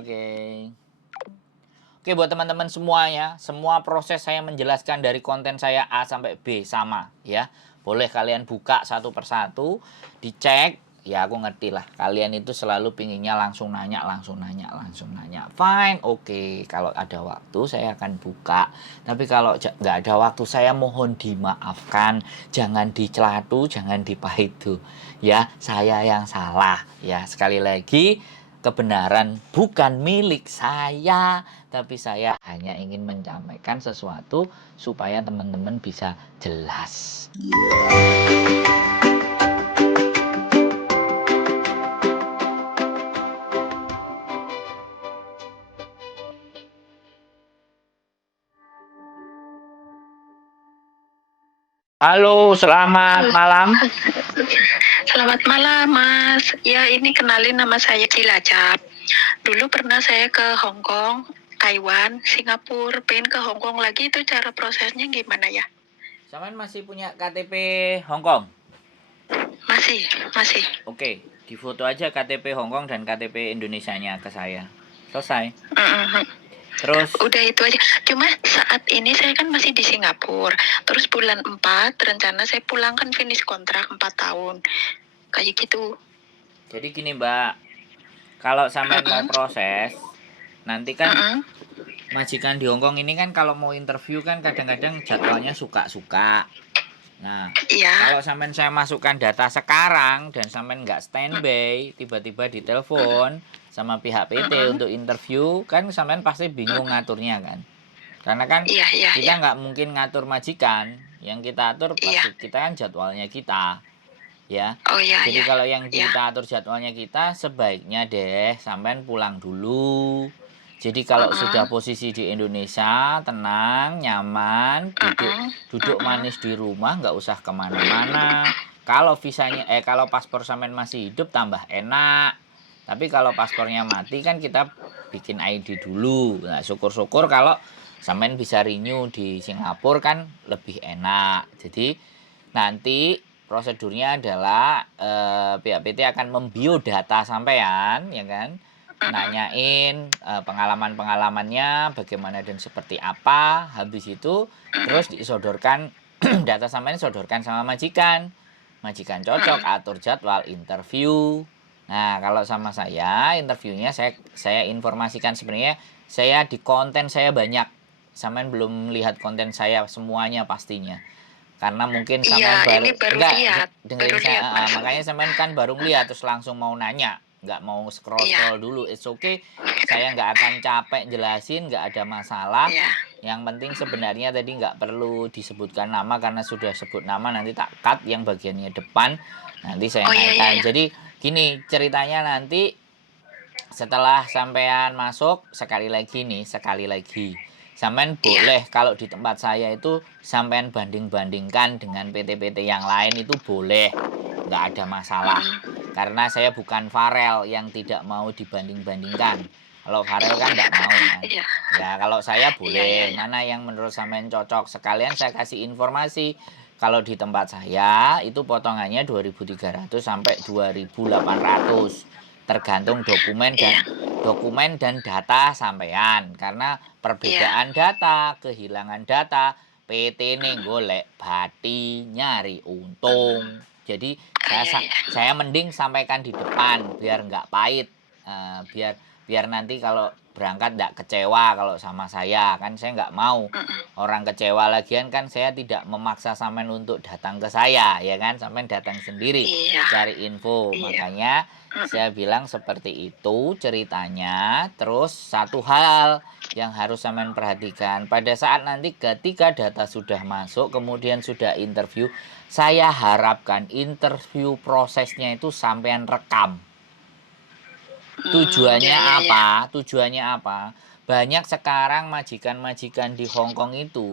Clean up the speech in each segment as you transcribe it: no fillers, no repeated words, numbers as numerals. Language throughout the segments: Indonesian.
Oke. Oke, buat teman-teman semuanya, semua proses saya menjelaskan dari konten saya A sampai B sama ya. Boleh kalian buka satu persatu, dicek. Ya aku ngerti lah, kalian itu selalu pinginnya langsung nanya. Fine, oke. Kalau ada waktu saya akan buka. Tapi kalau nggak ada waktu, saya mohon dimaafkan. Jangan dicelatu, jangan dipaidu. Ya, saya yang salah. Ya, sekali lagi, kebenaran bukan milik saya, tapi saya hanya ingin menyampaikan sesuatu supaya teman-teman bisa jelas. Halo, selamat malam. Selamat malam, Mas. Ya, ini kenalin nama saya Cilacap. Dulu pernah saya ke Hong Kong, Taiwan, Singapura, pengen ke Hong Kong lagi, itu cara prosesnya gimana ya? Saman masih punya KTP Hong Kong? Masih. Oke, di foto aja KTP Hong Kong dan KTP Indonesianya ke saya. Selesai. Terus? Udah itu aja. Cuma saat ini saya kan masih di Singapura. Terus bulan 4 rencana saya pulang, kan finish kontrak 4 tahun. Kayak gitu. Jadi gini Mbak, kalau sampai mau proses, nanti kan majikan di Hong Kong ini kan kalau mau interview kan kadang-kadang jadwalnya suka-suka. Nah, kalau sampean saya masukkan data sekarang dan sampean nggak standby, tiba-tiba ditelepon sama pihak PT untuk interview, kan sampean pasti bingung ngaturnya kan. Karena kan kita nggak mungkin ngatur majikan, yang kita atur pasti kita kan jadwalnya kita. Ya. Jadi kalau yang kita atur jadwalnya kita, sebaiknya deh sampean pulang dulu. Jadi kalau sudah posisi di Indonesia, tenang, nyaman, duduk manis di rumah, nggak usah kemana-mana. Kalau visanya, kalau paspor sampean masih hidup, tambah enak. Tapi kalau paspornya mati kan kita bikin ID dulu. Nah, syukur-syukur kalau sampean bisa renew di Singapura kan lebih enak. Jadi nanti prosedurnya adalah pihak PT akan membio data sampean, ya kan? Nanyain pengalaman-pengalamannya bagaimana dan seperti apa. Habis itu terus disodorkan data sampean disodorkan sama majikan. Majikan cocok, atur jadwal interview. Nah, kalau sama saya interviewnya saya informasikan sebenarnya saya di konten saya banyak. Sampean belum lihat konten saya semuanya pastinya. Karena mungkin sampean baru lihat, makanya sampean kan baru lihat terus langsung mau nanya, nggak mau scroll dulu. It's okay, saya nggak akan capek jelasin, nggak ada masalah. Yang penting sebenarnya tadi nggak perlu disebutkan nama, karena sudah sebut nama nanti tak cut yang bagiannya depan, nanti saya naikkan. Jadi gini ceritanya, nanti setelah sampean masuk sekali lagi sampean boleh kalau di tempat saya itu sampean banding-bandingkan dengan PT-PT yang lain, itu boleh, nggak ada masalah. Karena saya bukan Farel yang tidak mau dibanding-bandingkan. Kalau Farel kan nggak mau kan. Ya kalau saya boleh, mana yang menurut sampean cocok. Sekalian saya kasih informasi, kalau di tempat saya itu potongannya 2.300 sampai 2.800. Tergantung dokumen dan data sampean. Karena perbedaan data, kehilangan data, PT ini golek bati nyari untung. Jadi saya mending sampaikan di depan biar nggak pahit, biar nanti kalau berangkat nggak kecewa kalau sama saya, kan saya nggak mau orang kecewa. Lagian kan saya tidak memaksa sampean untuk datang ke saya, ya kan, sampean datang sendiri cari info. Makanya saya bilang seperti itu ceritanya. Terus satu hal yang harus sampean perhatikan, pada saat nanti ketika data sudah masuk kemudian sudah interview, saya harapkan interview prosesnya itu sampean rekam. Tujuannya apa? Banyak sekarang majikan-majikan di Hong Kong itu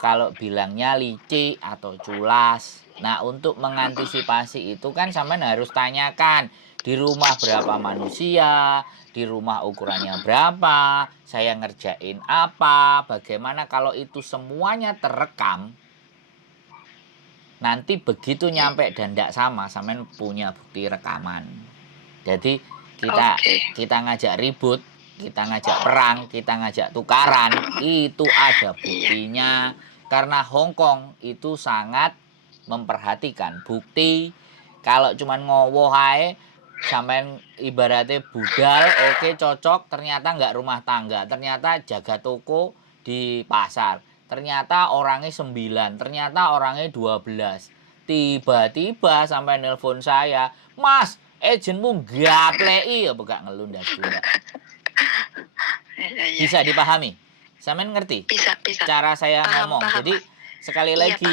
kalau bilangnya licik atau culas. Nah, untuk mengantisipasi itu kan sampean harus tanyakan di rumah berapa manusia, di rumah ukurannya berapa, saya ngerjain apa, bagaimana. Kalau itu semuanya terekam, nanti begitu nyampe dan tidak sama, sampean punya bukti rekaman. Jadi kita ngajak ribut, kita ngajak perang, kita ngajak tukaran, itu ada buktinya. Karena Hong Kong itu sangat memperhatikan bukti. Kalau cuman ngowoh ae, sampean ibaratnya budal, oke cocok, ternyata nggak rumah tangga, ternyata jaga toko di pasar, ternyata orangnya 9, ternyata orangnya 12. Tiba-tiba sampai nelpon saya, "Mas, agenmu gaplei," ya gak ngelundas juga. Bisa dipahami? Sampean ngerti? Bisa. Cara saya ngomong. Paham. Jadi sekali lagi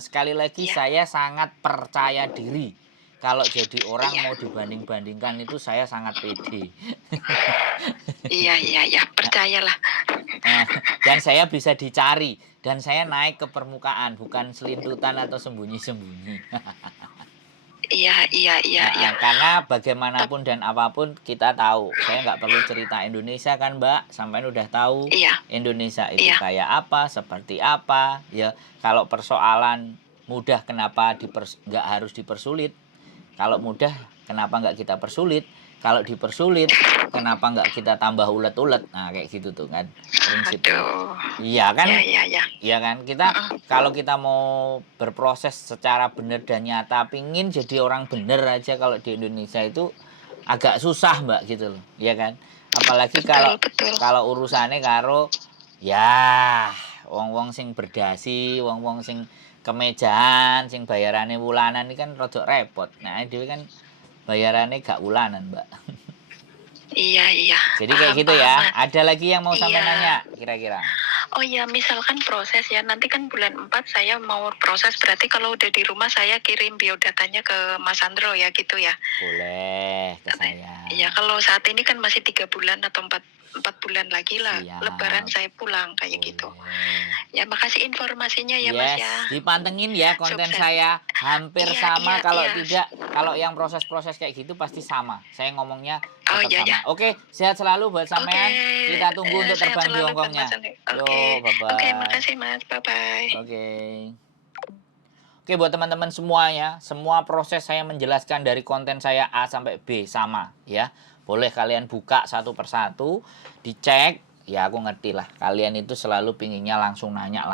sekali lagi saya sangat percaya diri. Kalau jadi orang mau dibanding-bandingkan itu saya sangat pede. Iya, percayalah. Dan saya bisa dicari. Dan saya naik ke permukaan, bukan selintutan atau sembunyi-sembunyi. Iya. Karena bagaimanapun dan apapun kita tahu. Saya nggak perlu cerita Indonesia kan, Mbak. Sampai udah tahu Indonesia itu kayak apa, seperti apa. Ya, kalau persoalan mudah kenapa nggak harus dipersulit? Kalau mudah kenapa nggak kita persulit? Kalau dipersulit kenapa nggak kita tambah ulet-ulet? Nah, kayak gitu tuh kan prinsipnya. Iya kan? Iya kan? Kita kalau kita mau berproses secara benar dan nyata, pingin jadi orang bener aja kalau di Indonesia itu agak susah, Mbak, gitu loh. Iya kan? Apalagi kalau urusannya karo ya wong-wong sing berdasi, wong-wong sing kemejaan, sing bayarannya wulanan ini kan rodok repot. Nah, dhewe kan bayarannya gak wulanan, Mbak. Iya. Jadi kayak gitu ya. Ada lagi yang mau sampai nanya kira-kira? Oh ya, misalkan proses ya, nanti kan bulan 4 saya mau proses, berarti kalau udah di rumah saya kirim biodatanya ke Mas Andro ya gitu ya? Boleh, ke saya. Iya, kalau saat ini kan masih 3 bulan atau 4 bulan lagi lah. Lebaran saya pulang kayak gitu. Ya, makasih informasinya ya Mas ya. Dipantengin ya konten saya hampir sama. Kalau tidak, kalau yang proses-proses kayak gitu pasti sama. Saya ngomongnya tetap sama. Oke, sehat selalu buat sampean. Kita tunggu untuk terbang di Hongkongnya. Yo, bye-bye. Oke, makasih Mas. Bye-bye. Oke, buat teman-teman semuanya, semua proses saya menjelaskan dari konten saya A sampai B sama ya. Boleh kalian buka satu persatu, dicek. Ya aku ngerti lah, kalian itu selalu pinginnya langsung nanya.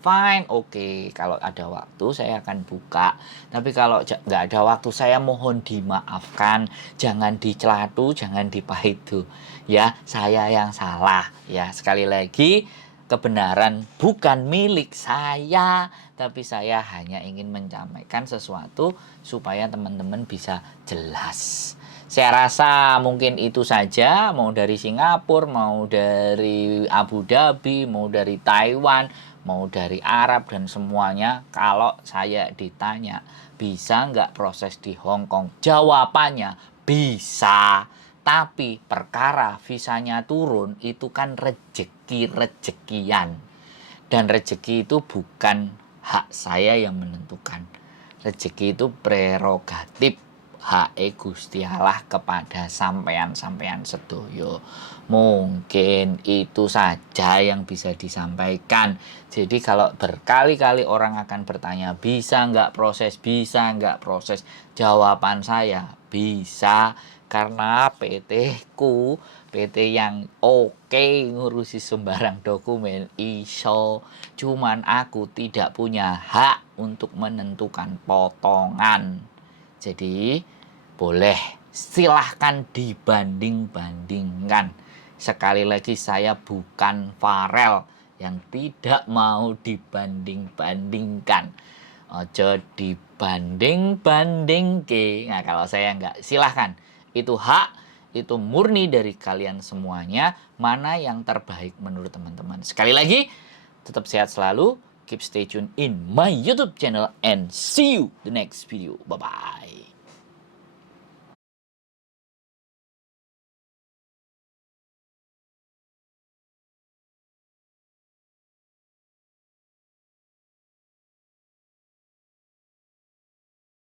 Fine, oke. Kalau ada waktu saya akan buka. Tapi kalau nggak ada waktu, saya mohon dimaafkan. Jangan dicelatu, jangan dipahitu. Ya, saya yang salah. Ya, sekali lagi, kebenaran bukan milik saya. Tapi saya hanya ingin menyampaikan sesuatu supaya teman-teman bisa jelas. Saya rasa mungkin itu saja, mau dari Singapura, mau dari Abu Dhabi, mau dari Taiwan, mau dari Arab dan semuanya. Kalau saya ditanya, bisa nggak proses di Hong Kong? Jawabannya bisa. Tapi perkara visanya turun itu kan rezekian. Dan rezeki itu bukan hak saya yang menentukan. Rezeki itu prerogatif hak Gusti Allah kepada sampean sedoyo. Mungkin itu saja yang bisa disampaikan. Jadi kalau berkali-kali orang akan bertanya, bisa nggak proses? Jawaban saya, bisa. Karena PT yang oke ngurusi sembarang dokumen iso. Cuman aku tidak punya hak untuk menentukan potongan. Jadi boleh silahkan dibanding-bandingkan. Sekali lagi saya bukan Farel yang tidak mau dibanding-bandingkan. Ojo dibanding-banding ke. Nah, kalau saya enggak, silahkan. Itu hak, itu murni dari kalian semuanya. Mana yang terbaik menurut teman-teman. Sekali lagi, tetap sehat selalu. Keep stay tuned in my YouTube channel and see you the next video. Bye-bye.